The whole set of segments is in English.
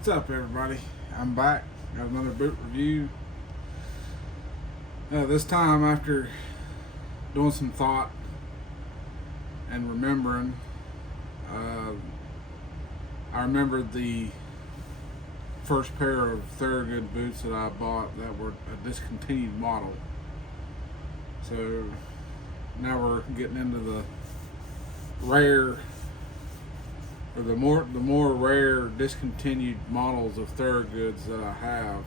What's up, everybody? I'm back. Got another boot review. This time, after doing some thought and remembering, I remembered the first pair of Thorogood boots that I bought that were a discontinued model. So now we're getting into the rare, or the more rare discontinued models of Thorogoods that I have,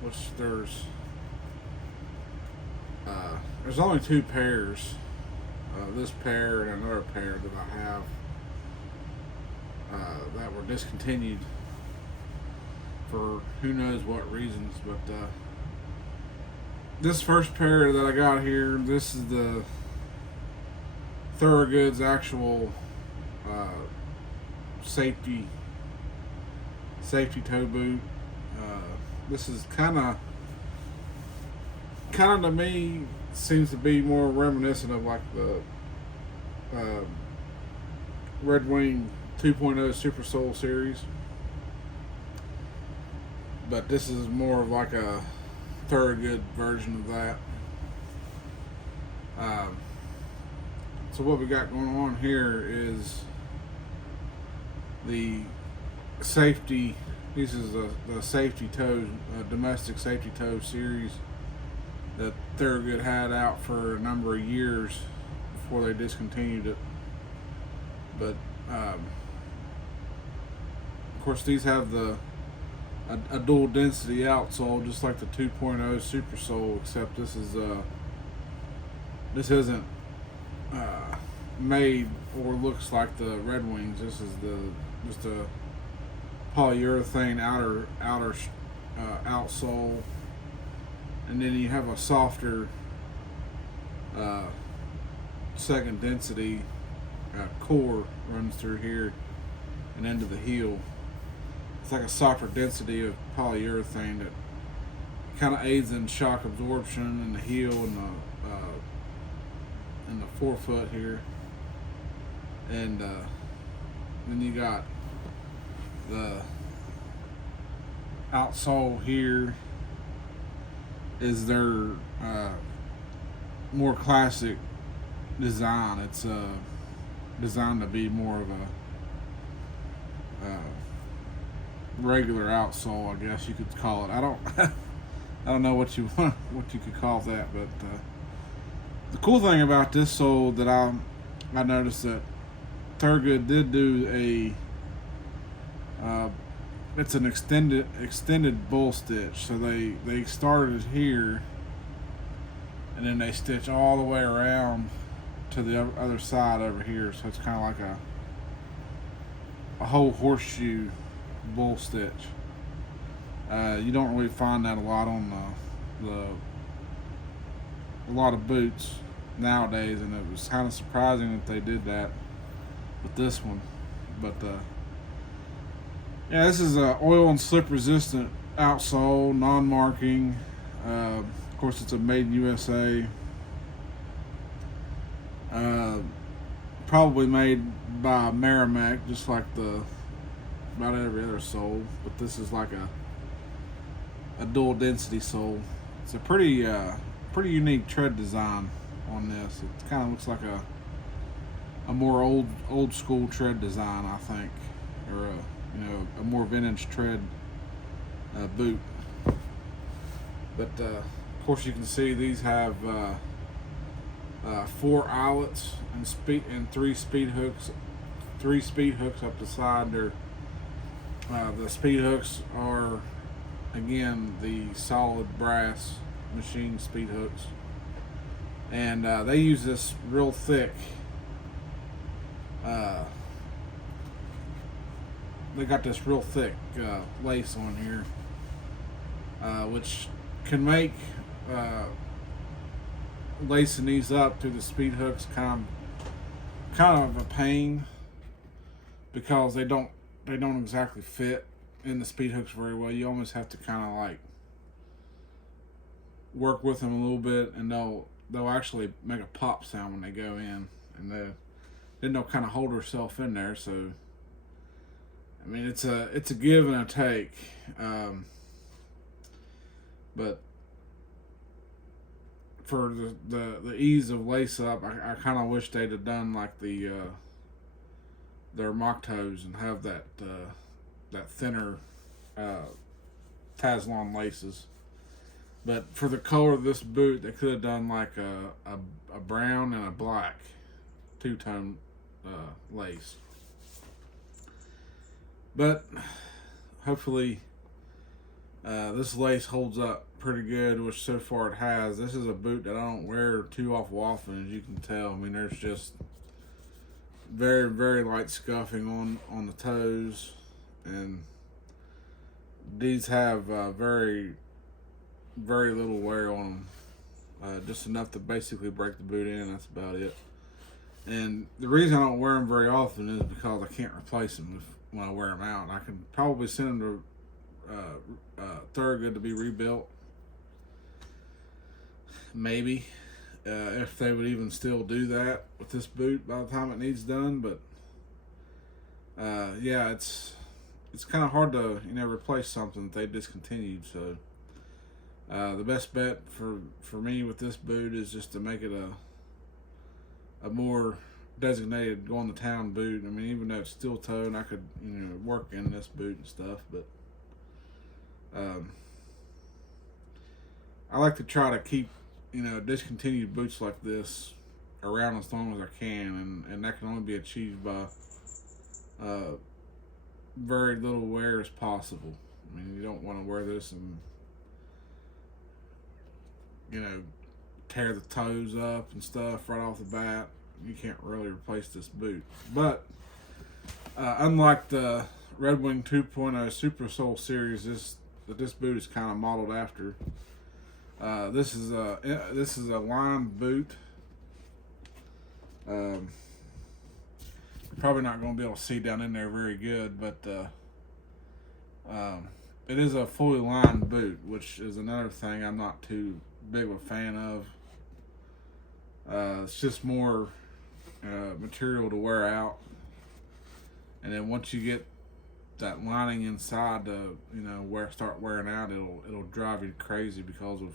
which there's only two pairs, this pair and another pair that I have that were discontinued for who knows what reasons. But this first pair that I got here, this is the Thorogood's actual safety toe boot. This is kind of to me seems to be more reminiscent of like the Red Wing 2.0 Super Soul series, but this is more of like a Thorogood version of that. So what we got going on here is the safety. This is the safety toe, domestic safety toe series that Thorogood had out for a number of years before they discontinued it. But of course, these have a dual density outsole, just like the 2.0 Super Soul, except this isn't made or looks like the Red Wings. This is just a polyurethane outer outsole, and then you have a softer second density core runs through here and into the heel. It's like a softer density of polyurethane that kind of aids in shock absorption in the heel and the forefoot here. And then you got the outsole here is their more classic design. It's designed to be more of a regular outsole, I guess you could call it. I don't know what you could call that, but the cool thing about this sole that I noticed that Thorogood did do it's an extended bull stitch. So they started here and then they stitch all the way around to the other side over here. So it's kind of like a whole horseshoe bull stitch. You don't really find that a lot on a lot of boots nowadays, and it was kind of surprising that they did that with this one. But yeah, this is a oil and slip resistant outsole, non-marking. Of course, it's a made in USA. Probably made by Merrimack, just like about every other sole. But this is like a dual density sole. It's a pretty unique tread design on this. It kind of looks like a more old school tread design, I think, or a more vintage tread boot. But of course, you can see these have 4 eyelets and 3 speed hooks. 3 speed hooks up the side. The speed hooks are, again, the solid brass machine speed hooks, and they use this real thick. They got this real thick lace on here, which can make lacing these up through the speed hooks kind of a pain, because they don't exactly fit in the speed hooks very well. You almost have to kind of like work with them a little bit, and they'll actually make a pop sound when they go in, and then they'll kind of hold herself in there. So I mean, it's a give and a take, but for the ease of lace up, I kind of wish they'd have done like their mock toes and have that thinner Taslon laces. But for the color of this boot, they could have done like a brown and a black two-tone lace. But hopefully this lace holds up pretty good, which so far it has. This is a boot that I don't wear too often, as you can tell. I mean, there's just very, very light scuffing on the toes, and these have very, very little wear on them. Just enough to basically break the boot in. That's about it. And the reason I don't wear them very often is because I can't replace them when I wear them out. I can probably send them to Thorogood to be rebuilt. Maybe. If they would even still do that with this boot by the time it needs done. But yeah, it's kind of hard to replace something that they discontinued. So the best bet for me with this boot is just to make it a more designated going to town boot. I mean, even though it's steel toed, I could work in this boot and stuff, but I like to try to keep discontinued boots like this around as long as I can, and that can only be achieved by very little wear as possible. I mean, you don't want to wear this and tear the toes up and stuff right off the bat. You can't really replace this boot. But unlike the Red Wing 2.0 Super Sole series, this boot is kind of modeled after. This is a lined boot. You're probably not going to be able to see down in there very good, but it is a fully lined boot, which is another thing I'm not too big of a fan of. It's just more material to wear out, and then once you get that lining inside to start wearing out, it'll drive you crazy because of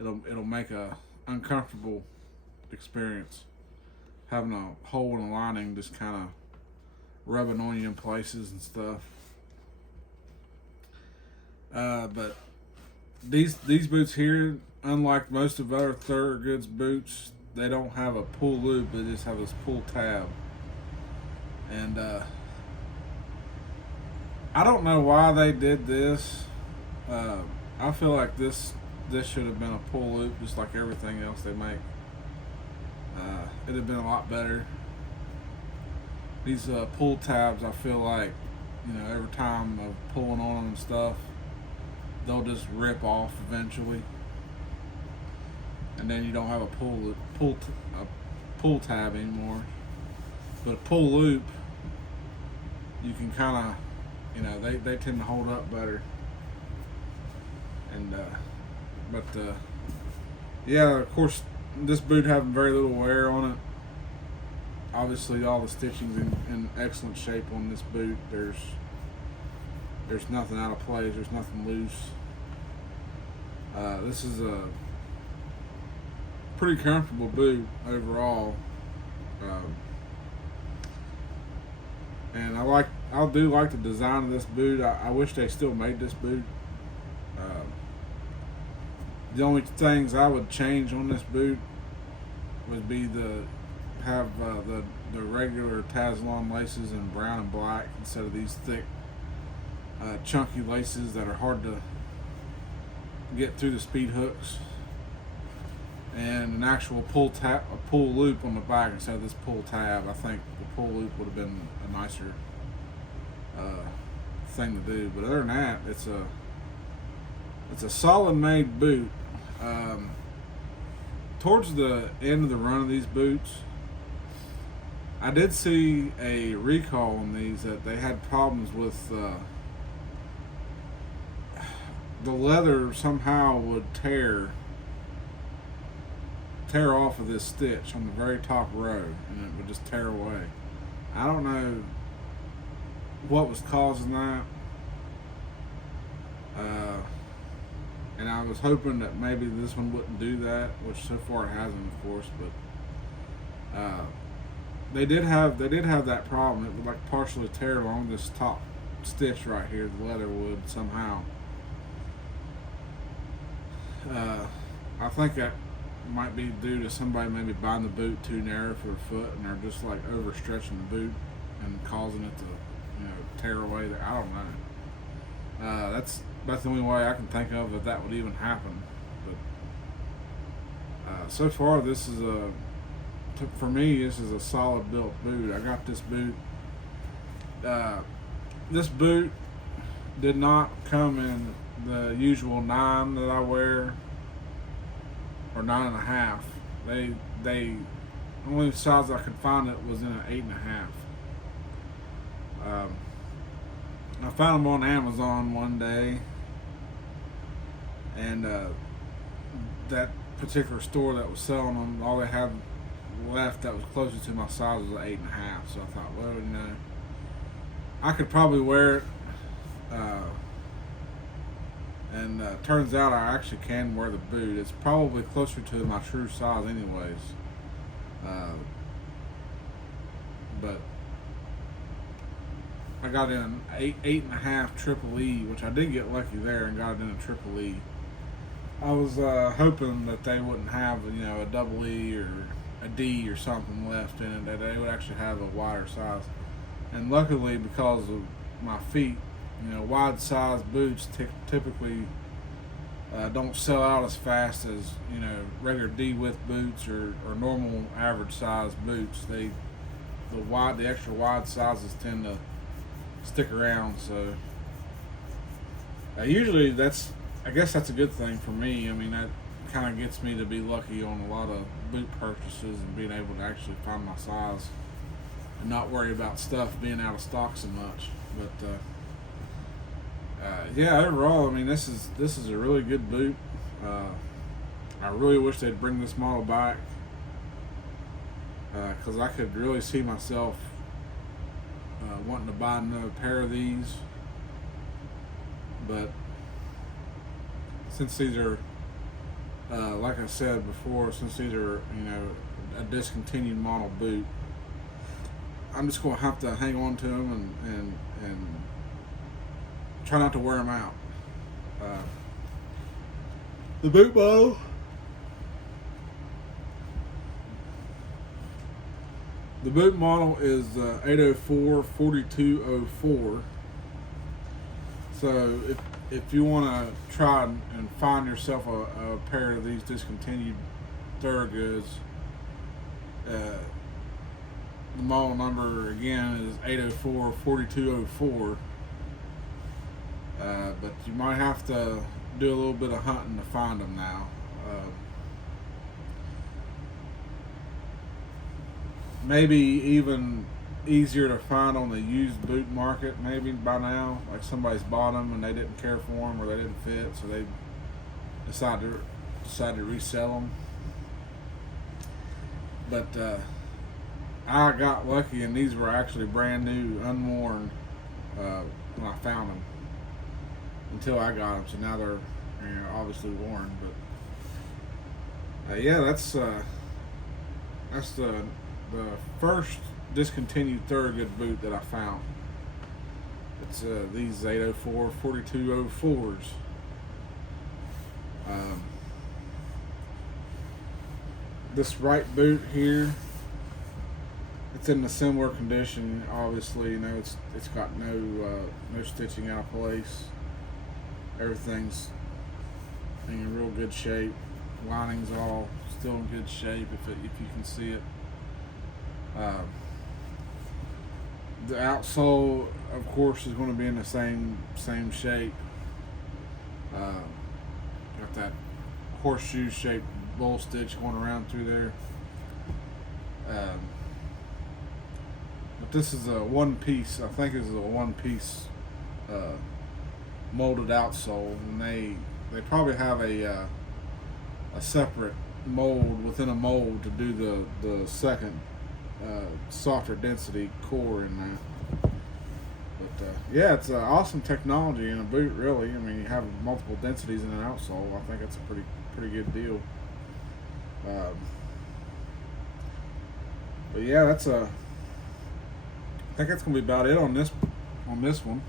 it'll make a uncomfortable experience having a hole in the lining just kind of rubbing on you in places and stuff. But these boots here, unlike most of other Thorogood's boots, they don't have a pull loop. They just have this pull tab, and I don't know why they did this. I feel like this should have been a pull loop, just like everything else they make. It'd have been a lot better. These pull tabs, I feel like, every time of pulling on them and stuff, they'll just rip off eventually, and then you don't have a pull tab anymore. But a pull loop, you can kind of, they tend to hold up better. And yeah, of course, this boot having very little wear on it. Obviously, all the stitching's in excellent shape on this boot. There's nothing out of place. There's nothing loose. This is a pretty comfortable boot overall, and I do like the design of this boot. I wish they still made this boot. The only things I would change on this boot would be have the regular Taslon laces in brown and black instead of these thick, chunky laces that are hard to get through the speed hooks, and an actual pull loop on the back instead of this pull tab. I think the pull loop would have been a nicer thing to do. But other than that, it's a solid made boot. Towards the end of the run of these boots, I did see a recall on these that they had problems with the leather somehow would tear off of this stitch on the very top row, and it would just tear away. I don't know what was causing that. And I was hoping that maybe this one wouldn't do that, which so far it hasn't, of course. But they did have that problem. It would like partially tear along this top stitch right here, the leather would somehow. I think that might be due to somebody maybe buying the boot too narrow for a foot, and they're just like overstretching the boot and causing it to, tear away. I don't know. That's the only way I can think of that would even happen. But so far, this is for me, this is a solid built boot. I got this boot. This boot did not come in the usual 9 that I wear, or 9.5. They only size I could find it was in an 8.5. I found them on Amazon one day, and that particular store that was selling them, all they had left that was closer to my size was an 8.5. So I thought, well, I could probably wear it. And turns out I actually can wear the boot. It's probably closer to my true size anyways. But I got in an 8.5 triple E, which I did get lucky there and got it in a triple E. I was hoping that they wouldn't have, a double E or a D or something left in it, that they would actually have a wider size. And luckily, because of my feet, wide size boots typically don't sell out as fast as regular D width boots or normal average size boots. The extra wide sizes tend to stick around. So usually I guess that's a good thing for me. I mean, that kind of gets me to be lucky on a lot of boot purchases and being able to actually find my size and not worry about stuff being out of stock so much. But yeah, overall, I mean, this is a really good boot. I really wish they'd bring this model back, because I could really see myself wanting to buy another pair of these. But since these are, like I said before, since these are a discontinued model boot, I'm just going to have to hang on to them and try not to wear them out. The boot model, is 804-4204. So if you want to try and find yourself a pair of these discontinued Thorogoods, the model number again is 804-4204. But you might have to do a little bit of hunting to find them now. Maybe even easier to find on the used boot market maybe by now. Like somebody's bought them and they didn't care for them or they didn't fit, so they decided to resell them. But I got lucky and these were actually brand new, unworn, when I found them. Until I got them, so now they're obviously worn. But yeah, that's the first discontinued Thorogood boot that I found. It's these 804-4204s. This right boot here, it's in a similar condition. Obviously, it's got no stitching out of place. Everything's in real good shape. Lining's all still in good shape if you can see it. The outsole, of course, is going to be in the same shape. Got that horseshoe shaped bowl stitch going around through there. But this is a one piece. I think this is a one piece molded outsole, and they probably have a separate mold within a mold to do the second softer density core in that. But yeah, it's awesome technology in a boot. Really, I mean, you have multiple densities in an outsole. I think that's a pretty good deal. Um, but yeah, that's a. I think that's gonna be about it on this one.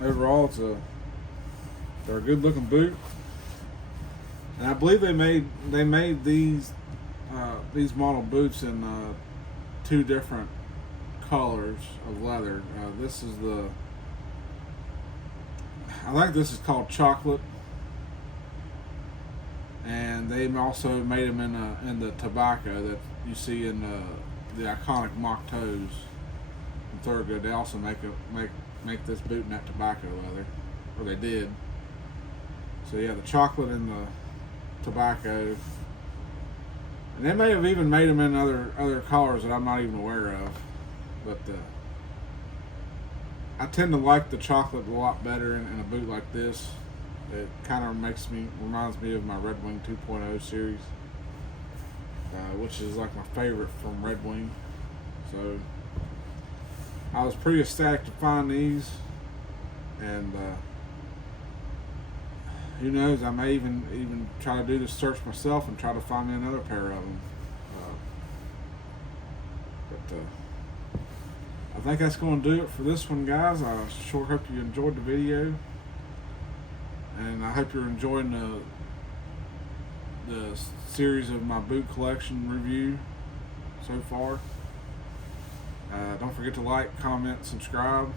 Overall, they're a good looking boot, and I believe they made these model boots in two different colors of leather. This is I think this is called chocolate, and they also made them in the tobacco that you see in the iconic mock toes from Thorogood. They also make this boot in that tobacco leather, or they did. So yeah, the chocolate and the tobacco, and they may have even made them in other colors that I'm not even aware of. But I tend to like the chocolate a lot better in a boot like this. It kind of reminds me of my Red Wing 2.0 series, which is like my favorite from Red Wing. So I was pretty ecstatic to find these, and who knows, I may even try to do this search myself and try to find me another pair of them. But I think that's going to do it for this one, guys. I sure hope you enjoyed the video, and I hope you're enjoying the series of my boot collection review so far. Don't forget to like, comment, subscribe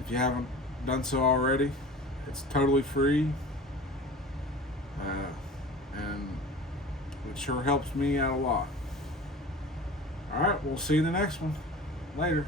if you haven't done so already. It's totally free, and it sure helps me out a lot. Alright, we'll see you in the next one. Later.